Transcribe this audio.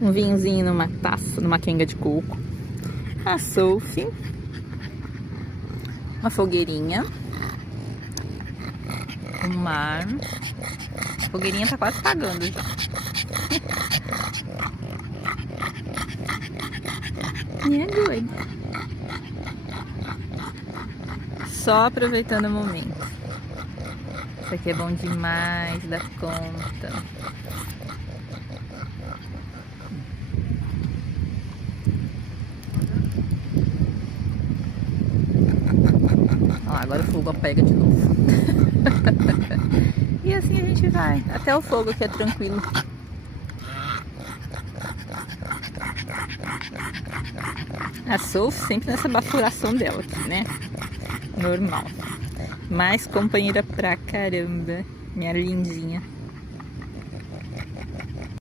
Um vinhozinho numa taça, numa quenga de coco. A Sophie. Uma fogueirinha. O mar. A fogueirinha tá quase apagando. E é doido. Só aproveitando o momento. Isso aqui é bom demais da conta. Ó, agora o fogo pega de novo. E assim a gente vai. Até o fogo que é tranquilo. A Sophie sempre nessa bafuração dela aqui, né? Normal. Mas companheira pra caramba. Minha lindinha.